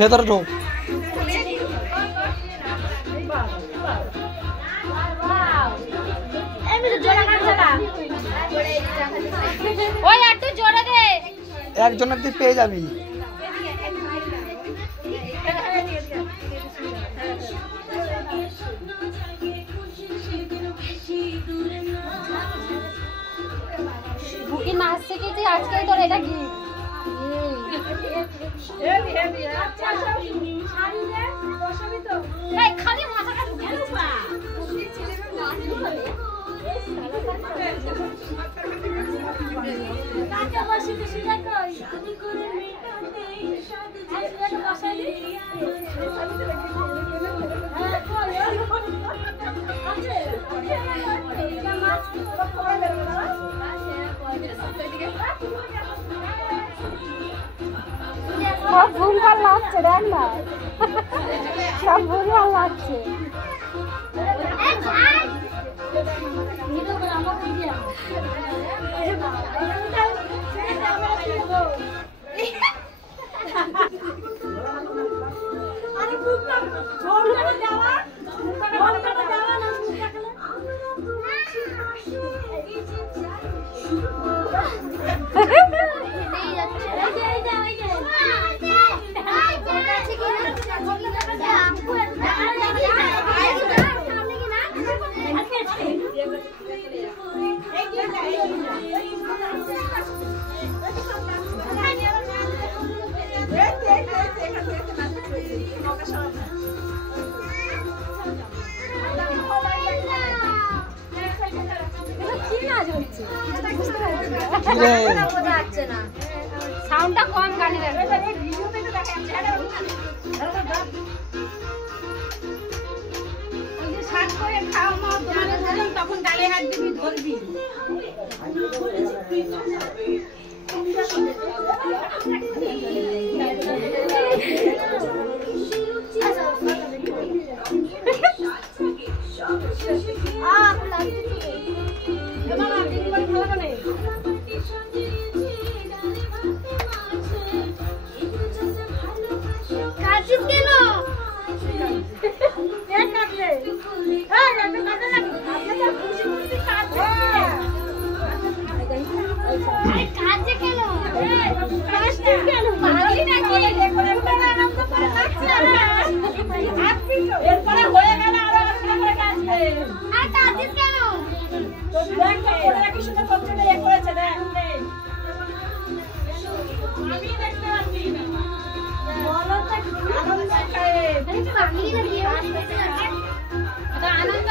ভেতরে ঢোক। একজনের তুই পেয়ে যাবি। বুকি নাচ শিখেছি আজকে তোর এটা কি খালি মাথাটা ঢুকে সব ভুলভাল লাগছে, দেখ না সব ভুলভাল লাগছে। সাউন্ডটা কম গানের তখন গালে হাত দিবি ধরবি। আনন্দ